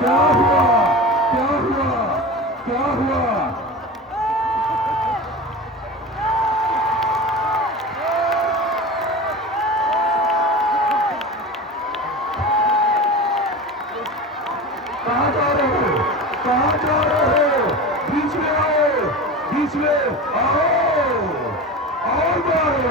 क्या हुआ? क्या हुआ? क्या हुआ? कहाँ जा रहे हो? कहाँ जा रहे हो? बीच में आओ, बीच में आओ और मारो।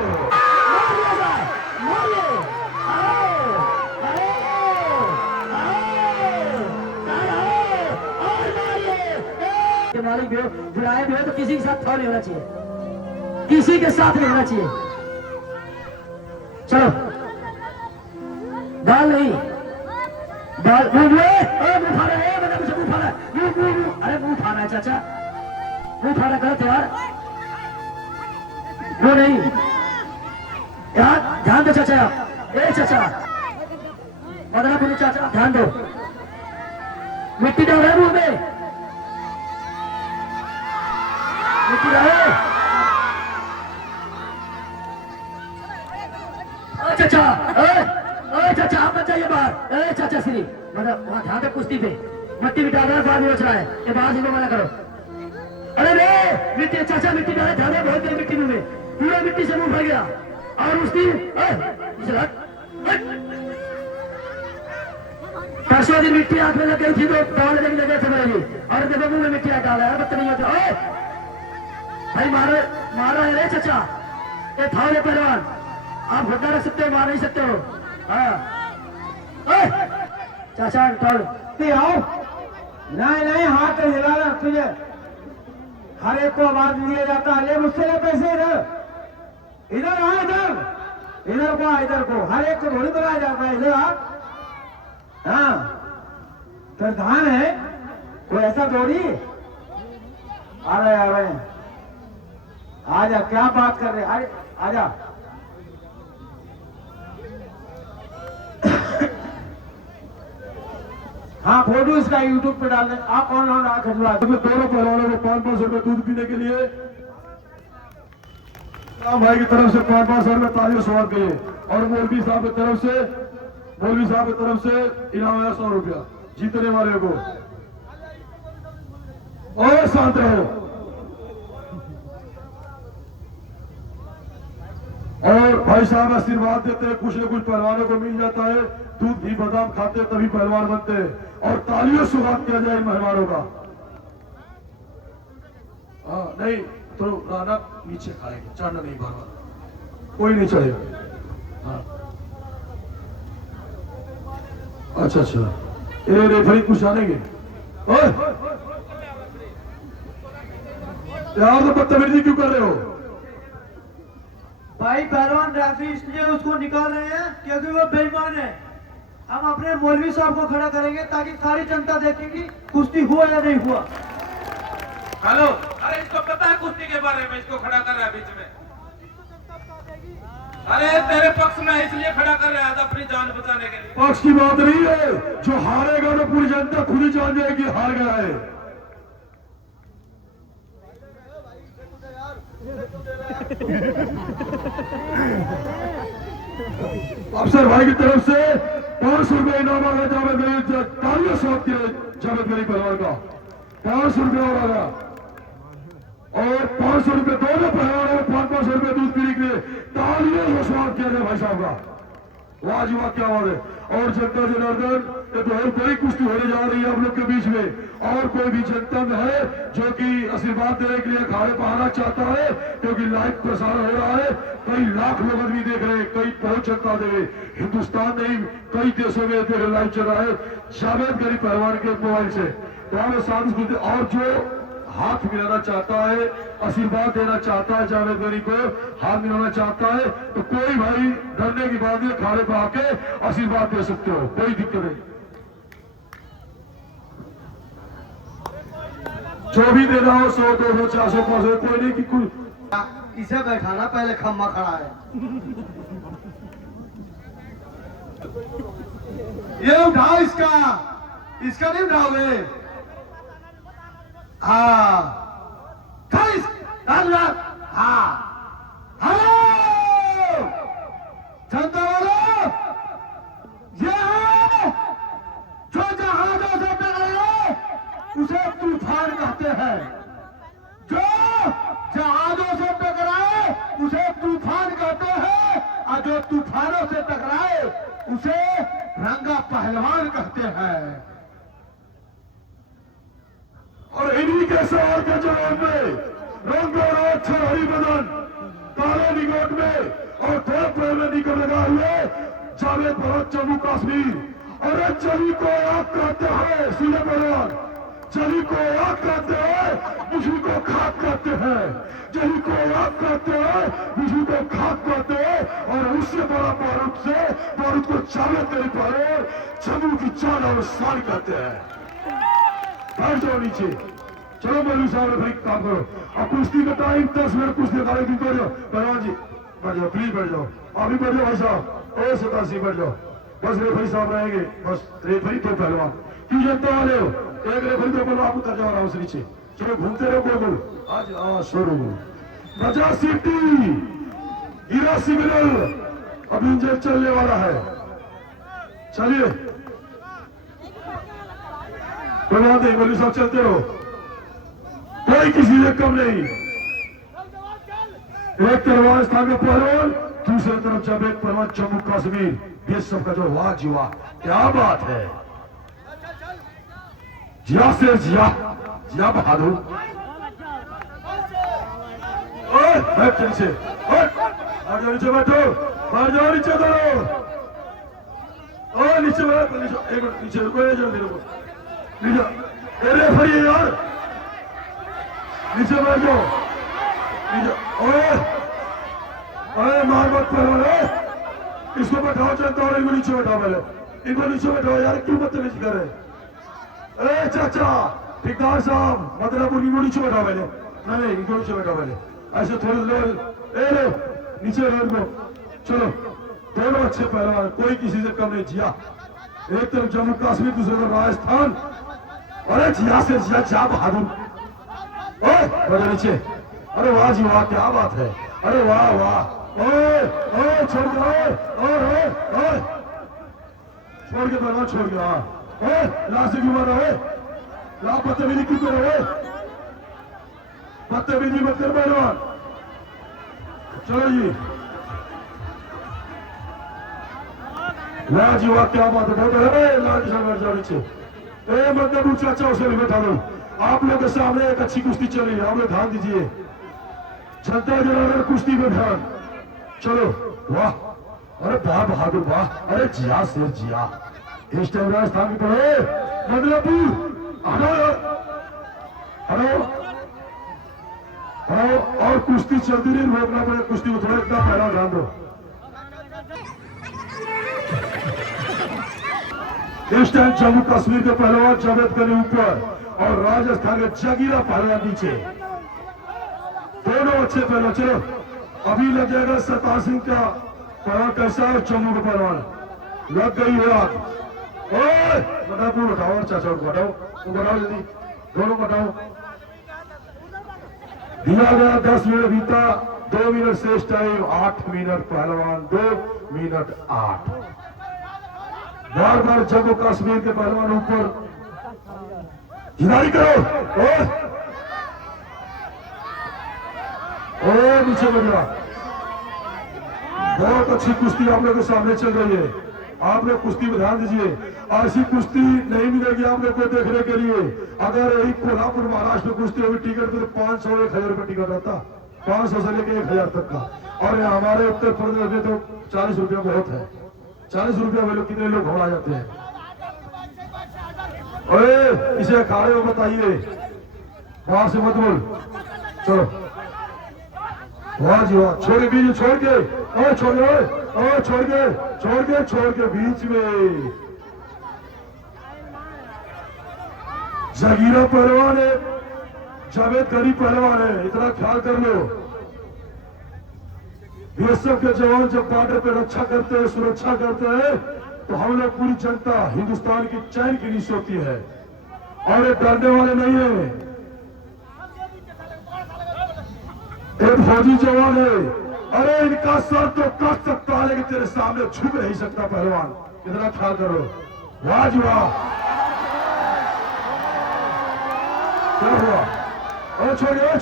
मालिक भी हो, जुड़ाए भी हो तो किसी के साथ थोड़ा नहीं होना चाहिए, किसी के साथ नहीं होना चाहिए। चलो डाल नहीं डाल मुंह उठा रहा है, मतलब मुझे मुंह उठा रहा है, अरे मुंह उठा रहा है चाचा, मुंह उठा रहा गलत यार, वो नहीं यार, ध्यान दो चाचा, ए चाचा मदना बोलो चाचा ध्यान दो, मिट्टी डाल रहे मुंह में, मिट्टी डाले चाचा, चाचा आप मत जाइए बाहर, चाचा श्री मतलब वहां ध्यान दे कुश्ती पे, मिट्टी भी डाल रहा है, बाहर नहीं बच रहा है, ये बाहर से मना करो, अरे रे मिट्टी चाचा मिट्टी डाले, ध्यान दे बहुत देर मिट्टी में, पूरा मिट्टी से मुंह भर गया, और उसकी परसों दिन मिट्टी हाथ में लग गई थी तो दौड़ लगी लगे थे मेरी, और देखो मुंह में मिट्टी डाला है, बदतमीज होते भाई, मारो मारा है रे चाचा, ये था ये पहलवान, आप घुटना रख सकते हो, मार नहीं सकते हो, हाँ चाचा टोल आओ, नहीं नहीं हाथ तो हिलाना तुझे, हर एक को आवाज दिया जाता है, ले मुझसे ले पैसे, इधर इधर आ, इधर को हर एक को थोड़ी बनाया जाता है, इधर आ, हाँ प्रधान है कोई ऐसा थोड़ी, आ रहे आजा, क्या बात कर रहे, अरे आजा, हाँ फोटो इसका यूट्यूब पे डालने, आप ऑनलाइन खिलवा दोनों पहलवानों को 500 रुपए दूध पीने के लिए भाई की तरफ से 500 रुपए तालियों स्वागत के लिए, और मौलवी साहब की तरफ से इनाम है 100 रुपया जीतने वाले को, और शांत रहो, और भाई साहब आशीर्वाद देते हैं, कुछ न कुछ पहलवानों को मिल जाता है, दूध घी बादाम खाते तभी पहलवान बनते हैं, और तालियों से स्वागत किया जाए इन मेहमानों का। हाँ नहीं तो राना नीचे खाएंगे, चढ़ना नहीं बार बार, कोई नहीं चढ़ेगा। हाँ अच्छा ये रेफरी कुछ जानेंगे यार, तो बदतमीजी क्यों कर रहे हो भाई, पहलवान रेफरी इसलिए उसको निकाल रहे हैं क्योंकि वो बेईमान है, हम अपने मौलवी साहब को खड़ा करेंगे ताकि सारी जनता देखेगी कुश्ती हुआ या नहीं हुआ। हेलो, अरे इसको पता है कुश्ती के बारे में, इसको खड़ा कर रहा है बीच में, अरे तेरे पक्ष में इसलिए खड़ा कर रहा है अपनी जान बचाने के लिए। पक्ष की बात नहीं है, जो हारेगा तो पूरी जनता खुद ही जान जाएगी हार गया है। अफसर भाई की तरफ से 500 रुपए इनाम आ गया जावेद गरीब, तालियां स्वागत किए जावेद गरीब पहलवान का, 500 रुपए और आ गया, और 500 रुपए दोनों पहलवानों को 500 रुपए दूध पीने के लिए तालियों से स्वागत किया जाए भाई साहब का, वाह जी वाह क्या बात है। और जनता जनार्दन, ये तो और बड़ी कुश्ती होने जा रही है हम लोग के बीच में, और कोई भी जनता में है जो कि आशीर्वाद देने के लिए अखाड़े पर आना चाहता है, क्योंकि लाइव प्रसारण हो रहा है, कई लाख लोग भी देख रहे हैं, कई बहुत जनता देख रहे, हिंदुस्तान नहीं कई देशों में देख लाइव चल रहा है जावेद गरीब पहलवान के मोबाइल से। तो हमें साथ, और जो हाथ मिलाना चाहता है, आशीर्वाद देना चाहता है, जावेद गरीब को हाथ मिलाना चाहता है, तो कोई भाई डरने की बात नहीं, अखाड़े पर आके आशीर्वाद दे सकते हो, कोई दिक्कत नहीं। जो भी देना हो 100 200 400 500, कोई नहीं कि कुछ इसे बैठाना, पहले खम्मा खड़ा है, ये उठाओ, इसका नहीं उठाओगे, हाँ हाँ हेलो जनता वालों, ये है जो जहाजों से टकरा हैं। जो जहाजों से टकराए उसे तूफान कहते हैं, और जो तूफानों से टकराए उसे रंगा पहलवान कहते हैं। और इन्हीं के सवाल के जवाब में रंगों छड़ी बदन, काले निगोट में और थोड़े पैर में निकल लगा हुए जावेद भगत जम्मू कश्मीर। और जली को याद करते हैं सूर्य भगवान, जली को याद करते हैं मुझी को खाक करते हैं, जली को याद करते हैं मुझी को खाक करते हैं। और उससे बड़ा बारूद को जावेद करी पर जम्मू की जान और शान करते हैं। बैठ जाओ नीचे, चलो मौलवी साहब भाई काम करो। अब कुश्ती का टाइम 10 मिनट कुश्ती दिखाई दिन बैठ जाओ। पहलवान जी बैठ जाओ, प्लीज बैठ जाओ, अभी बैठ जाओ भाई साहब। ओ सतासी बैठ जाओ, बस रेफरी साहब रहेंगे, बस रेफरी तो पहलवान क्यों जनता वाले हो, एक रेफरी तो बोलो आप उतर जाओ आराम से नीचे, चलो घूमते रहो गोल गोल। आज शुरू 50 सीटी हीरा सिग्नल अब इंजन चलने वाला है। चलिए कोई बात नहीं, मौलवी साहब चलते रहो, कोई किसी से कम नहीं। एक तरफ स्थान का पहलवान, दूसरी तरफ जावेद पहलवान जम्मू कश्मीर। ये सबका जो वाह क्या बात है। जिया से जिया बहादुर, बैठ नीचे, आ जाओ नीचे बैठो, बैठ जाओ नीचे दोनों, नीचे बैठ, एक मिनट नीचे रुको, मेरे को नीचे, अरे फरी यार नीचे बैठ जाओ, नीचे। अरे मार मत पहलवान, इसको बैठाओ, चलता और इनको नीचे बैठाओ, पहले इनको नीचे बैठाओ यार, क्यों बदतमीजी कर रहे। ए चाचा ठेकेदार साहब, मतलब इनको नीचे बैठाओ पहले, नहीं इनको नीचे बैठाओ पहले, ऐसे थोड़े लो नीचे लो, चलो दोनों अच्छे पहलवान, कोई किसी से कम नहीं। जिया एक तरफ जम्मू कश्मीर, दूसरी तरफ राजस्थान। अरे जिया से जिया बहादुर, नीचे। अरे वाह जी वाह, क्या बात है, अरे वाह वाह। ओए छोड़ दो, छोड़ के पहलवान, छोड़ के। हाँ लास्ट क्यों मारा है, ला बदतमीजी क्यों कर रहे, बदतमीजी मत कर पहलवान। चलो जी वाह जी वाह, क्या बात है, बहुत लाल बैठ जाओ नीचे। मतलब चाचा उसे भी बैठा दो, आप लोग के सामने एक अच्छी कुश्ती चल रही है, आप लोग ध्यान दीजिए, जनता जनार्दन कुश्ती में ध्यान। चलो वाह, अरे वाह बहादुर वाह, अरे जिया से जिया। इस टाइम राजस्थान की पढ़े बदलापुर, हरो और कुश्ती चलती रही, रोकना पड़े कुश्ती को, थोड़ा इतना पहला ध्यान दो। इस टाइम जम्मू कश्मीर के पहलवान जावेद करी ऊपर और राजस्थान के जगीरा पहलवान नीचे, दोनों अच्छे पहलवान। चलो अभी लगेगा 87 का पहलवान कैसा है, जम्मू का पहलवान लग गई है आग। बटापुर उठाओ और चाचा को बताओ, वो बताओ जल्दी, दोनों बताओ। दिया गया 10 मिनट बीता, 2 मिनट शेष टाइम, 8 मिनट पहलवान, 2 मिनट 8। बार बार जम्मू कश्मीर के पहलवान ऊपर हिदारी करो, नीचे बढ़ गया। बहुत अच्छी कुश्ती आप लोग के सामने चल रही है, आप लोग कुश्ती में ध्यान दीजिए। ऐसी कुश्ती नहीं मिलेगी आप लोग को देखने के लिए। अगर यही कोल्हापुर महाराष्ट्र में कुश्ती होगी, टिकट तो 500-1000 रुपये टिकट रहता, 500 से लेकर 1000 तक का। और हमारे उत्तर प्रदेश में तो 40 रुपया बहुत है, 40 रुपया में लोग कितने लोग घोड़ा जाते हैं। अरे इसे अखाड़े में बताइए, वहां से मत बोल, चलो वाह जी वाह। छोड़ के बीच छोड़ के, छोड़ के बीच में जगीरा पहलवान है, जावेद करी पहलवान है, इतना ख्याल कर लो। बीएसएफ के जवान जब बॉर्डर पे रक्षा करते हैं, सुरक्षा करते हैं, तो हम लोग पूरी जनता हिंदुस्तान की चैन की नीचे होती है, और ये डरने वाले नहीं है। एक फौजी जवान है, अरे इनका सर तो कट सकता है लेकिन तेरे सामने झुक नहीं सकता पहलवान, इतना ख्याल करो। वाह जी वाह, क्या हुआ? और छोड़ गए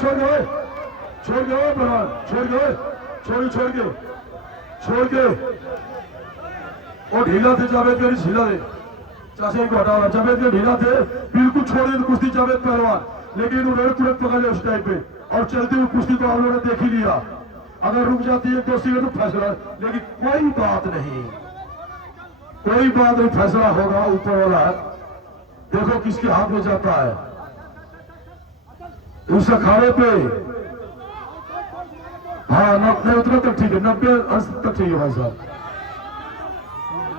पहलवान, छोड़ के और ढीला थे जावेद गरी, ढीला थे चाचा को हटा रहा, जावेद गरी ढीला थे बिल्कुल, छोड़ दी कुश्ती जावेद पहलवान, लेकिन उन्होंने तुरंत पकड़ लिया उस टाइम पे और चलती हुई कुश्ती को हम लोगों ने देख ही लिया। अगर रुक जाती है दोस्ती में तो फैसला, लेकिन कोई बात नहीं, फैसला होगा ऊपर वाला है। देखो किसके हाथ में जाता है। उस अखाड़े पे हाँ नहीं उतना तक ठीक है, 90 अंश तक चाहिए भाई साहब।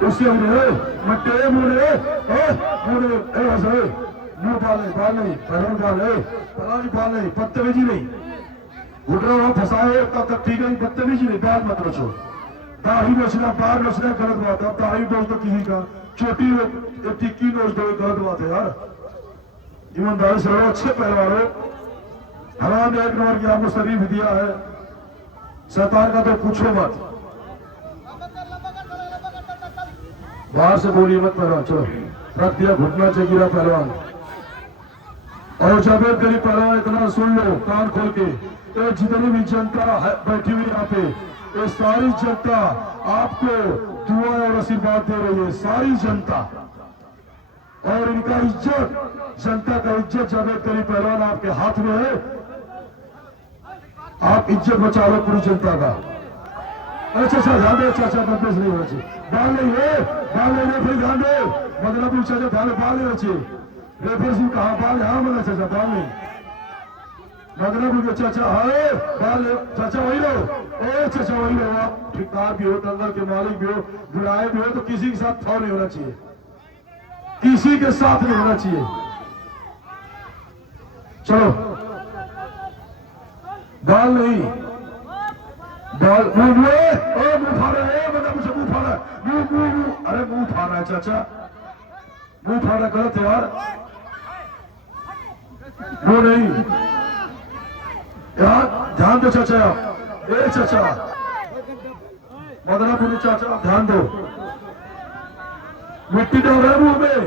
उससे मट्टे मुड़े मुंह बाल नहीं बाल नहीं बदतमीजी नहीं, घुटना वहां फंसाए तब तक ठीक है, बदतमीजी नहीं, बाल मत रचो। दाढ़ी नोचना बाल नोचना गलत बात है, दाढ़ी नोच दो किसी का, छोटी टिक्की नोच दो गलत बात है यार। ईमानदारी से अच्छे पहलवान हो, हराम ने 1 नंबर की आपको शरीफ दिया है, शैतान का तो पूछो मत। बाहर से बोलिए मत पहलवान, चलो रख दिया, घुटना से गिरा पहलवान। और जावेद गरी पहलवान इतना सुन लो कान खोल के, ये जितनी भी जनता बैठी हुई यहाँ पे, ये सारी जनता आपको दुआ और आशीर्वाद दे रही है, सारी जनता। और इनका इज्जत, जनता का इज्जत जावेद गरी पहलवान आपके हाथ में है, आप इज्जत बचा लो पूरी जनता का। चाचा ध्यान दे, चाचा बदमाश नहीं होना चाहिए, बाल नहीं है, फिर ध्यान दे, मतलब चाचा ध्यान बाल नहीं होना चाहिए, रेफर सिंह कहा बाल यहाँ बना, चाचा बाल नहीं, मतलब चाचा है बाल, चाचा वही लो, चाचा वही लो, आप ठेकेदार भी हो, दंगल के मालिक भी हो, बुलाए भी हो, तो किसी के साथ फाउल नहीं होना चाहिए, किसी के साथ नहीं होना चाहिए। चलो बाल नहीं, बाल मुंह फाड़ा है, मतलब मुझे मुंह फाड़ा, अरे मुंह फाड़ा है चाचा, मुंह फाड़ा गलत है यार, वो नहीं यार, ध्यान दो चाचा, चाचा मदनापुरी चाचा ध्यान दो, मिट्टी डाल रहे मुंह में,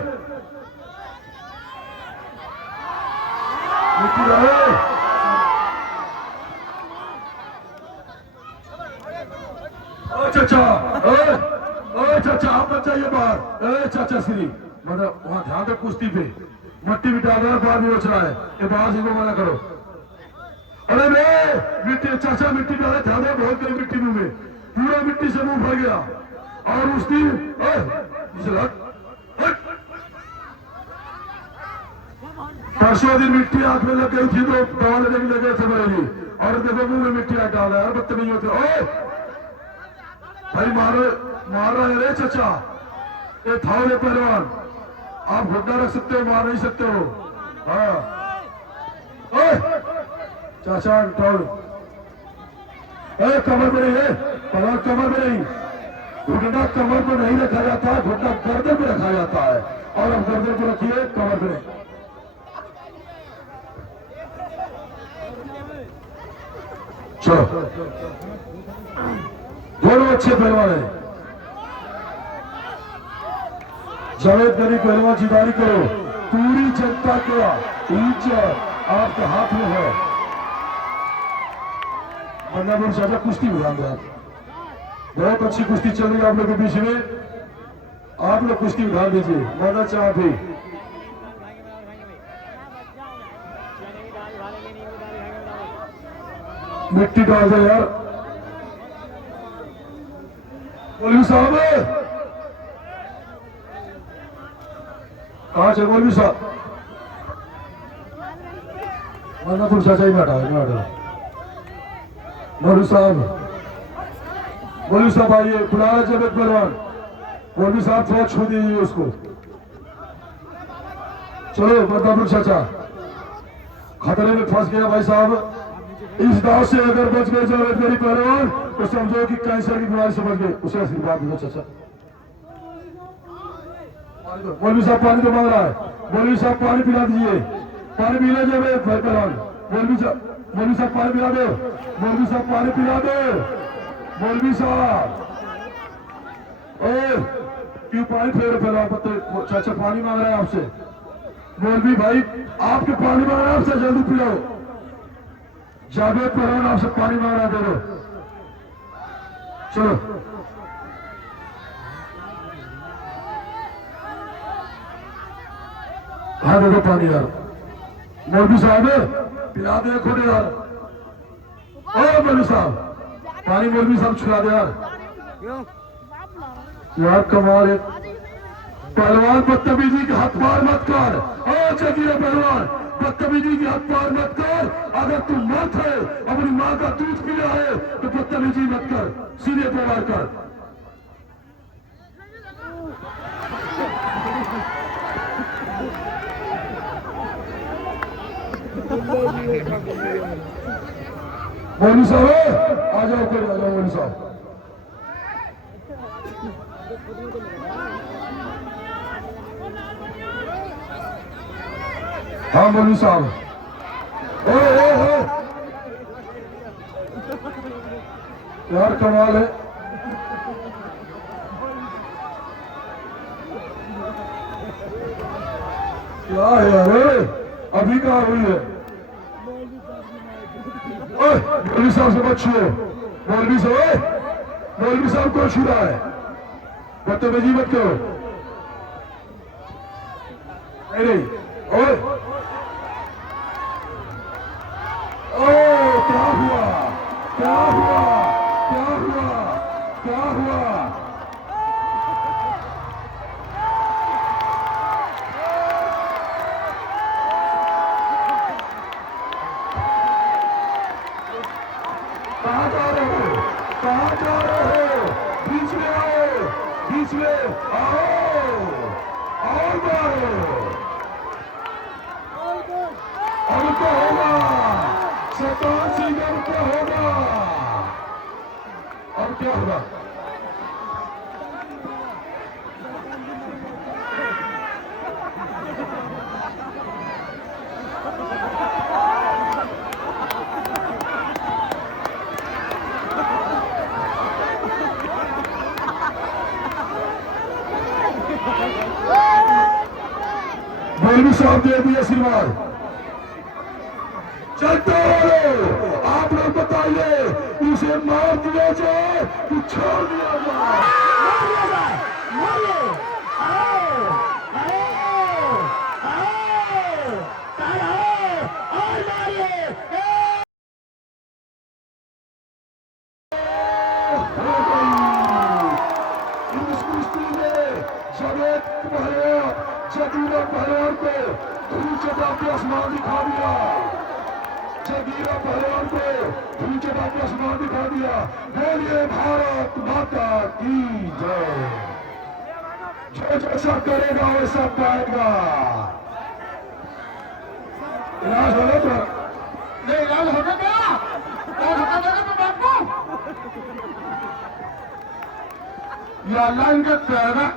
मिट्टी डाले, चाचा आप मत जाइए बाहर, चाचा श्री मतलब वहां ध्यान दो कुश्ती पे, मट्टी भी डाल रहा है, बाहर भी नोच रहा है, ये बाहर से मना करो। अरे रे मिट्टी, चाचा मिट्टी डाले, ध्यान दो, बहुत करी मिट्टी मुंह में, पूरा मिट्टी से मुंह भर गया। और उसकी परसों दिन मिट्टी हाथ में लग गई थी तो दवा लेने भी लगे थे बरेली, और देखो मुंह में मिट्टी डाला है, बदतमीज होते भाई, मार रहा है रे चाचा, ये थाव ले पहलवान, आप घुटना रख सकते हो, मार नहीं सकते हो। हाँ चाचा उठाओ, कमर में नहीं है पहलवान, कमर में नहीं, घुटना कमर पर नहीं रखा जाता है, घुटना गर्दन में रखा जाता है, और अब गर्दन को रखिए, कमर में नहीं। चलो दोनों अच्छे पहलवान हैं, जावेद गरी पहलवान जिदारी करो, पूरी जनता का इज्जत आपके हाथ में है। बंदापुर चाचा कुश्ती उड़ान दो, बहुत अच्छी कुश्ती चल रही है आप लोग के बीच में, आप लोग कुश्ती उठा दीजिए, माना चाह भी मिट्टी डाल दो यार, मौलवी साहब कहाँ से, मौलवी साहब मदनापुर चाचा ही बैठा है, मौलवी साहब आइए, बुला रहे जावेद पहलवान, मौलवी साहब थोड़ा छू दीजिए उसको। चलो मदनापुर चाचा खतरे में फंस गया भाई साहब, इस दाव से अगर बच गए जावेद गरी पहलवान तो समझो कि कैंसर की बीमारी से बच गए, उसे आशीर्वाद दो चाचा। मौलवी साहब पानी तो मांग रहा है, मौलवी साहब पानी पिला दीजिए, पानी पिला जावेद पहलवान, मौलवी साहब पानी पिला दो, मौलवी साहब पानी पिला दो, मौलवी साहब क्यों पानी फेर पहलवान, चाचा पानी मांग रहा है आपसे, मौलवी भाई आपके पानी मांग रहा है आपसे, जल्दी पिलाओ, जावेद पहलवान आपसे पानी मांग रहा, दे दो। चलो हाँ दे दो पानी यार। मौलवी साहब पिला दे खोटे यार। ओ मौलवी साहब पानी मौलवी साहब छुड़ा दे यार। यार कमाल है। पहलवान बदतमीजी के हाथ पार मत कर। ओ जगीरे पहलवान बदतमीजी के हाथ पार मत कर। अगर तू मर्द है अपनी माँ का दूध पिया है तो बदतमीजी मत कर, सीधे पे वार कर। मौलवी साहब आ जाओ, कोई आ जाओ मौलवी साहब। हाँ मौलवी साहब। ओ यार कमाल है। क्या है यार, अभी कहाँ हुई है? मौलवी साहब से बच्चों, मौलवी साहब को छू रहा है, बदतमीजी मत करो। नहीं ओए ओ क्या हुआ, क्या हुआ, क्या हुआ, क्या हुआ? कहाँ जा रहे हो, कहाँ जा रहे हो? बीच में आओ, बीच में आओ, और मारो। अब तो होगा, शैतान सिंह अब तो होगा। अब क्या होगा? मौलवी साहब दे दिए आशीर्वाद। चलते रहो, आप लोग बताइए इसे मार दिया जाए कि छोड़ दिया जाए? इस कुश्ती में जावेद पहलवान जगीरा पहलवान को धूल चटा के आसमान दिखा दिया। जगीरा पहलवान को धूल चटा के आसमान दिखा दिया। बोलिए भारत माता की जय। जो जैसा करेगा वैसा पाएगा। इलाज होगा तो नहीं, इलाज होगा क्या? क्या धोखा देगा तो बाप को? या अल्लाह इनका तेरा